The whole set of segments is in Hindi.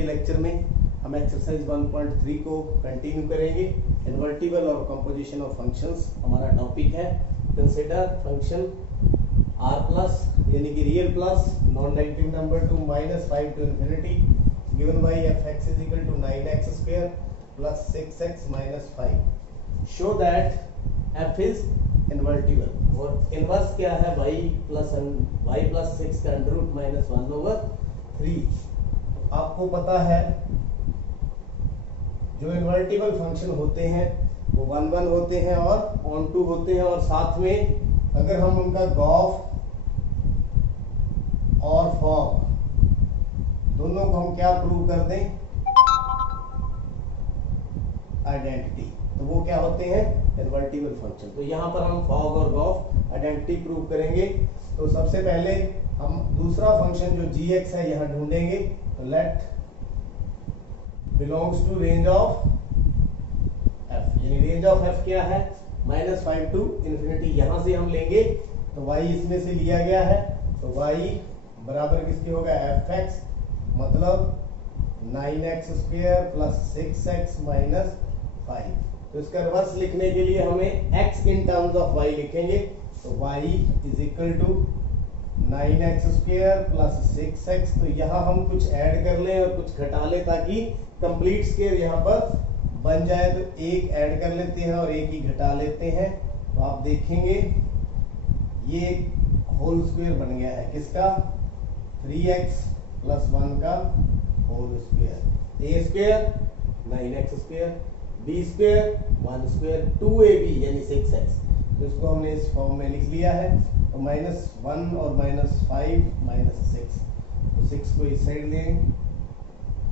के लेक्चर में हम एक्सरसाइज 1.3 को कंटिन्यू करेंगे। इन्वर्टिबल और कंपोजिशन ऑफ फंक्शंस हमारा टॉपिक है। कंसिडर फंक्शन r प्लस यानी कि real plus non negative number to -5 to infinity given by f(x) = 9x² plus 6x minus 5। Show that f is invertible और इनवर्स क्या है y प्लस 6 का अंडर रूट -1/3। आपको पता है जो इन्वर्टिबल फंक्शन होते हैं वो 1 1 होते हैं और ऑन टू होते हैं, और साथ में अगर हम उनका गॉफ और फॉग दोनों को हम क्या प्रूव कर दें, आइडेंटिटी, तो वो क्या होते हैं, इन्वर्टिबल फंक्शन। तो यहाँ पर हम फॉग और गॉफ आइडेंटिटी प्रूव करेंगे। तो सबसे पहले हम दूसरा फंक्शन जो gx है यहाँ ढूंढेंगे। तो let belongs to range of f, यानी रेंज ऑफ f क्या है, -5 टू इंफिनिटी। यहां से हम लेंगे तो y इसमें से लिया गया है, तो y बराबर किसके होगा, f(x) मतलब 9x² plus 6x minus 5। तो इसका रिवर्स लिखने के लिए हमें x in terms of y लिखेंगे। तो y = 9x² plus 6x। तो यहाँ हम कुछ ऐड कर लें और कुछ घटा लें ताकि कंप्लीट स्क्वायर यहाँ पर बन जाए। तो एक ऐड कर लेते हैं और एक ही घटा लेते हैं। तो आप देखेंगे ये एक होल स्क्वायर बन गया है, किसका, 3x plus 1 का whole square. a square 9x², b square 1 square, 2ab यानी 6x। तो इसको हमने इस फॉर्म में लिख लिया है। तो -1 और -5 -6, तो 6 को इस साइड लें,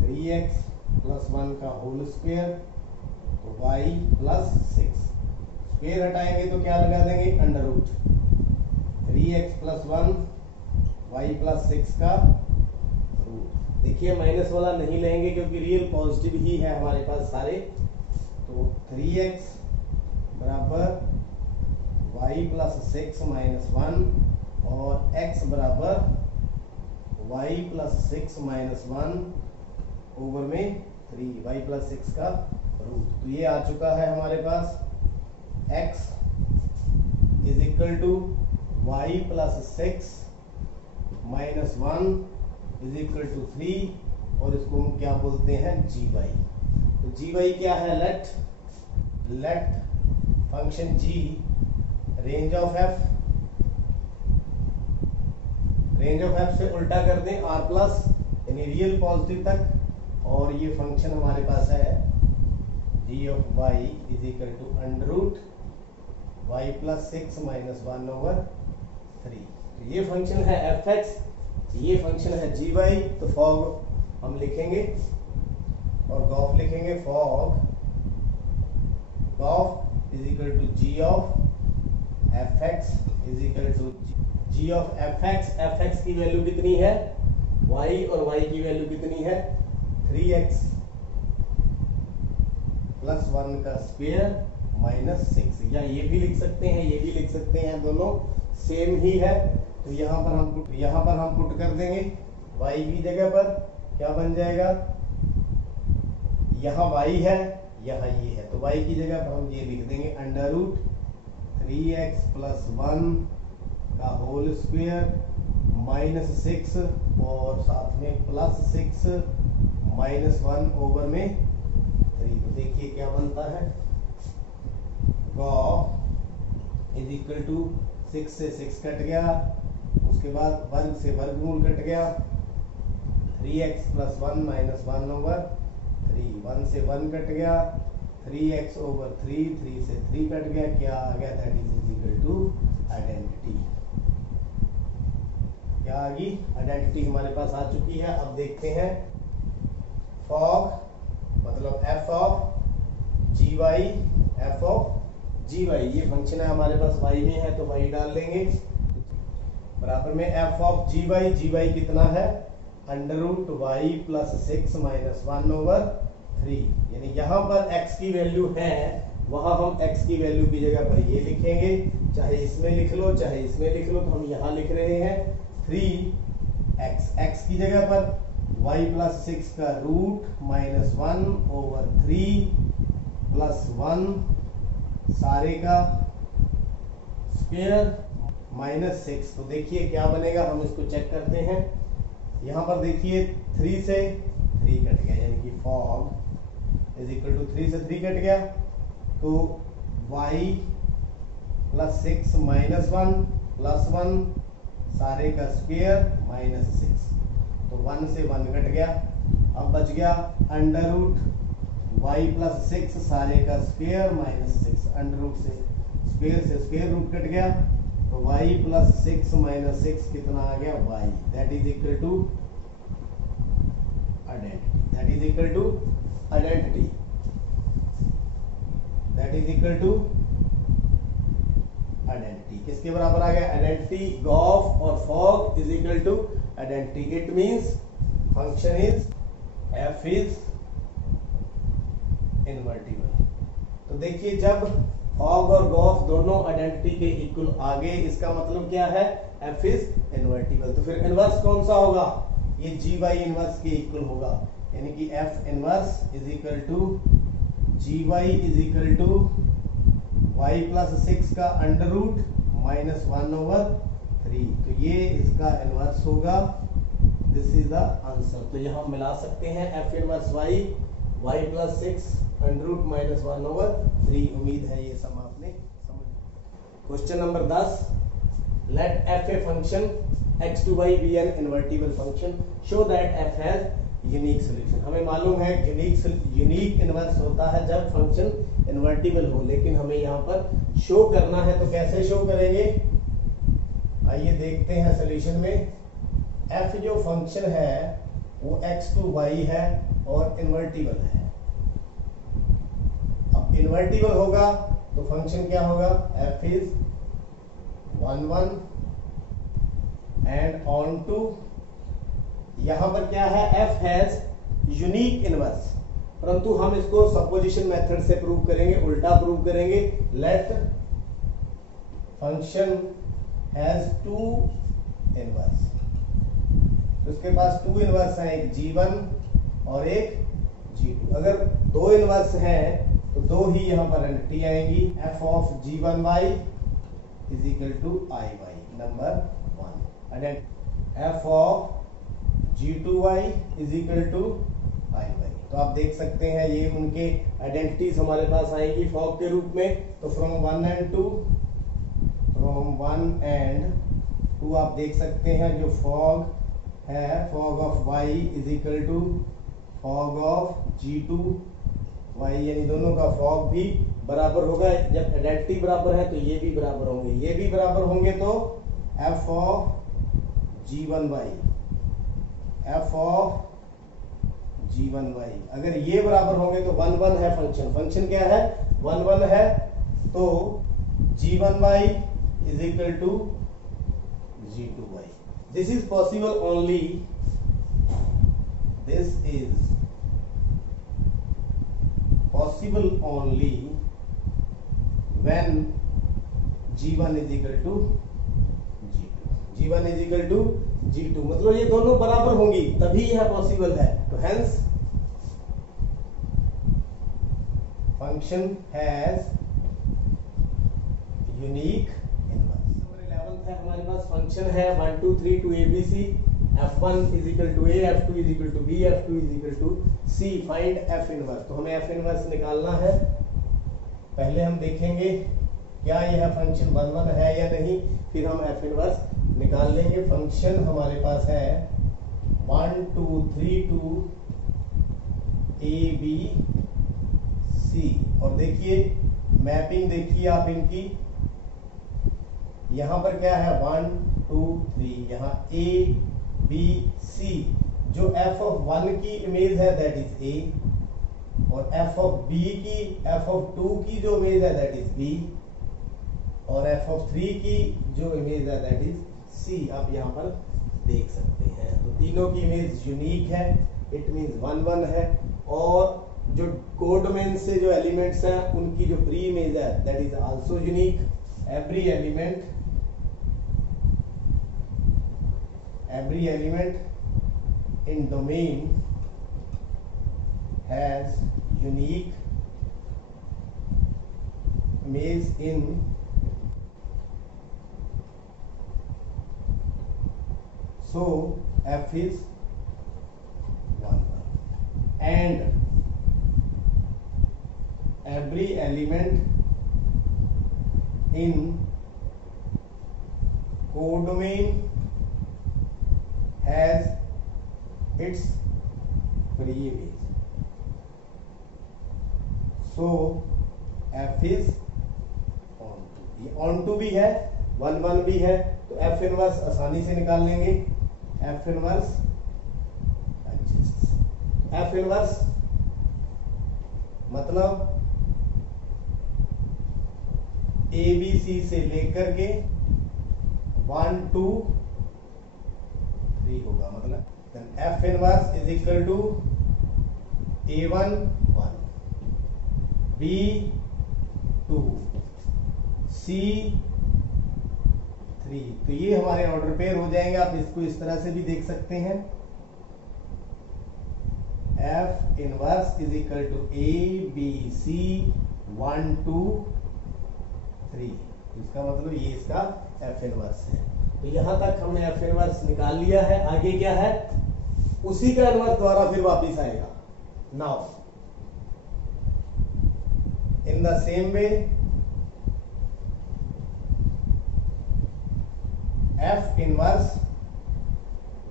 3x plus 1 का होल स्क्वायर, तो y plus 6 स्क्वायर हटाएंगे तो क्या लगा देंगे, under root 3x plus 1 y plus 6 का रूट। देखिए माइनस वाला नहीं लेंगे क्योंकि रियल पॉजिटिव ही है हमारे पास सारे। तो 3x बराबर y plus 6 minus 1 और x बराबर y plus 6 minus 1 ओवर में 3, y plus 6 का रूट। तो ये आ चुका है हमारे पास x = y plus 6 minus 1 = 3, और इसको हम क्या बोलते हैं, gy। तो gy क्या है, let function g range of f से उल्टा कर दें r प्लस यानी रियल पॉजिटिव तक, और ये फंक्शन हमारे पास है g of y = under root y plus 6 minus 1/3। तो ये फंक्शन है f(x), ये फंक्शन है gy। तो फॉग हम लिखेंगे और गॉफ लिखेंगे। Fog gof = g of f(x) = g of f(x) की वैल्यू कितनी है, y, और y की वैल्यू कितनी है, 3x plus 1 का स्क्वायर -6। या ये भी लिख सकते हैं, ये भी लिख सकते हैं, दोनों सेम ही है। तो यहाँ पर हम पुट कर देंगे y की जगह पर, क्या बन जाएगा, यहाँ y है, यहाँ ये है, तो y की जगह पर हम ये लिख देंगे अंडर रूट 3x plus 1 का होल स्क्वायर -6 और साथ में +6 -1 ओवर में 3। तो देखिए क्या बनता है, गॉफ = 6 से 6 कट गया, उसके बाद वर्ग से वर्गमूल कट गया, 3x plus 1 - 1/3, 1 से 1 कट गया, 3x/3, 3 से 3 कट गया, क्या आ गया, दैट इज आइडेंटिटी। क्या आ गई, आइडेंटिटी हमारे पास आ चुकी है। अब देखते हैं फॉग मतलब f of gy, ये फंक्शन है हमारे पास y में है, तो y डाल लेंगे बराबर में f of gy कितना है, under root y plus 6 minus 1/3। यानी यहाँ पर x की वैल्यू है, वहां हम x की वैल्यू की जगह पर ये लिखेंगे, चाहे इसमें लिख लो चाहे इसमें लिख लो। तो हम यहाँ लिख रहे हैं 3x, x की जगह पर y प्लस 6 का रूट माइनस 1/3 प्लस 1 सारे का स्क्वायर माइनस 6। तो देखिए क्या बनेगा, हम इसको चेक करते हैं। यहां पर देखिए 3 से 3 कट गया, यानी कि फॉग इज इक्वल टू 3 से 3 कट गया, तो y प्लस 6 माइनस 1 प्लस 1 सारे का स्क्वायर माइनस 6। तो 1 से 1 कट गया, अब बच गया अंडर रूट y प्लस 6 सारे का स्क्वायर माइनस 6। अंडर रूट से स्क्वायर रूट कट गया, तो y प्लस 6 माइनस 6 कितना आ गया, y, that is equal to identity, that is equal to identity, that is equal to identity. किसके बराबर आ गया, आइडेंटिटी। गॉफ और fog is equal to identity. It means function is f is invertible. तो देखिए जब फॉग और गॉफ दोनों आइडेंटिटी के इक्वल आ गए, इसका मतलब क्या है, f इज इनवर्टिबल। तो फिर इनवर्स कौन सा होगा, ये gy इनवर्स के इक्वल होगा, यानी कि f inverse is equal to gy is equal to y plus 6 का अंडर रूट माइनस 1/3। तो ये इसका इनवर्स होगा, दिस इज द आंसर। तो यहां मिला सकते हैं f inverse y plus 6 under root minus 1/3। उम्मीद है ये सब आपने समझ। Question number 10, let f a function x to y be an invertible function, show that f has unique solution। हमें मालूम है यूनिक इनवर्स होता है जब फंक्शन इन्वर्टिबल हो, लेकिन हमें यहाँ पर शो करना है, तो कैसे शो करेंगे, आइए देखते हैं सोल्यूशन में। f जो फंक्शन है वो x to y है और इन्वर्टिबल है। अब इन्वर्टिबल होगा तो फंक्शन क्या होगा, f is 1 1 and onto, यहां पर क्या है, f हैज यूनिक इनवर्स, परंतु हम इसको सपोजिशन मेथड से प्रूव करेंगे, उल्टा प्रूव करेंगे। लेट फंक्शन हैज 2 इनवर्स, तो इसके पास 2 इनवर्स हैं, एक g1 और एक g2। अगर 2 इनवर्स हैं तो 2 ही यहां पर एंटिटी आएंगी। f of g1y is equal to iy, number 1, and f of g2y is equal to iy। तो आप देख सकते हैं ये उनके आइडेंटिटीज हमारे पास आएंगी फॉग के रूप में। तो फ्रॉम 1 एंड 2 आप देख सकते हैं जो फॉग है, fog of y is equal to fog of g2y, यानी दोनों का फॉग भी बराबर होगा। जब आइडेंटिटी बराबर है तो ये भी बराबर होंगे, ये भी बराबर होंगे, तो f of g1y, f of g1y, अगर ये बराबर होंगे तो 1 1 है फंक्शन क्या है, 1 1 है, तो g1y is equal to g2y। This is possible only, this is possible only when g1 is equal to g1 is equal to g2, मतलब ये दोनों बराबर होंगी तभी यह पॉसिबल है। तो hence function has unique inverse. Number 11 है हमारे पास, फंक्शन है 1 2 3 to abc, f1 is equal to a, f2 is equal to b, f2 is equal to c, find f inverse. तो हमें f इनवर्स निकालना है। पहले हम देखेंगे क्या यह फंक्शन 1 1 है या नहीं, फिर हम f इनवर्स निकाल लेंगे। फंक्शन हमारे पास है 1 2 3 टू a b c, और देखिए मैपिंग देखिए आप इनकी, यहां पर क्या है 1 2 3, यहां a b c, जो f ऑफ 1 की इमेज है दैट इज a, और f ऑफ b की, f ऑफ 2 की जो इमेज है दैट इज b, और f ऑफ 3 की जो इमेज है दैट इज c। आप यहां पर देख सकते हैं, तो तीनों की इमेज यूनिक है, इट मींस 1 1 है, और जो कोडोमेन से जो एलिमेंट्स हैं उनकी जो प्री इमेज है that is also unique. Every in domain has unique image in so f is 1 and every element in codomain has its free image. So f is on to भी है, 1 1 भी है, तो f इनवर्स आसानी से निकाल लेंगे। f इनवर्स मतलब ए बी सी से लेकर के 1 2 3 होगा, मतलब f inverse is equal to A1 1 B2 C3। तो ये हमारे ऑर्डर पेयर हो जाएंगे। आप इसको इस तरह से भी देख सकते हैं, F inverse is equal to A B C 1 2 3। इसका मतलब ये इसका F इनवर्स है। तो यहां तक हमने F इनवर्स निकाल लिया है। आगे क्या है, उसी का इनवर्स द्वारा फिर वापिस आएगा। Now in the same way F inverse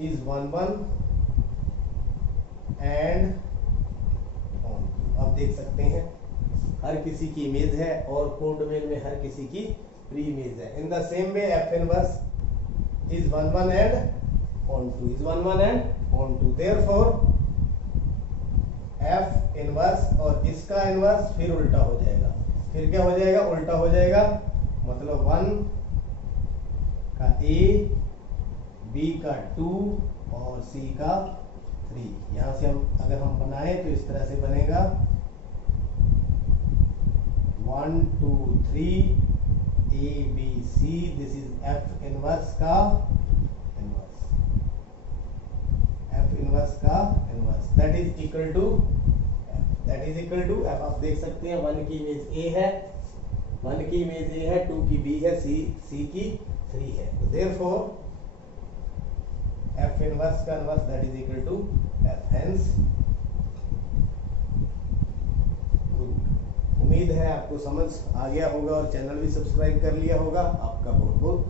is 1 1 and on। अब देख सकते हैं हर किसी की इमेज है और कोडोमेन में हर किसी की प्री इमेज है। In the same way F inverse is 1 1 and on 2 is 1 1 and on 2। therefore F inverse और इसका इनवर्स फिर उल्टा हो जाएगा। फिर क्या हो जाएगा, उल्टा हो जाएगा, मतलब 1 का A, B का 2 और C का 3। यहां से हम अगर हम बनाएं तो इस तरह से बनेगा 1 2 3 A B C। This is F inverse का इनवर्स, F इनवर्स का inverse, that is equal to F। आप देख सकते हैं 1 की इमेज A है, 1 की इमेज A है, 2 की B है, C की 3 है। तो देयरफॉर F इनवर्स का inverse that is equal to F। Hence उम्मीद है आपको समझ आ गया होगा और चैनल भी सब्सक्राइब कर लिया होगा। आपका बहुत बहुत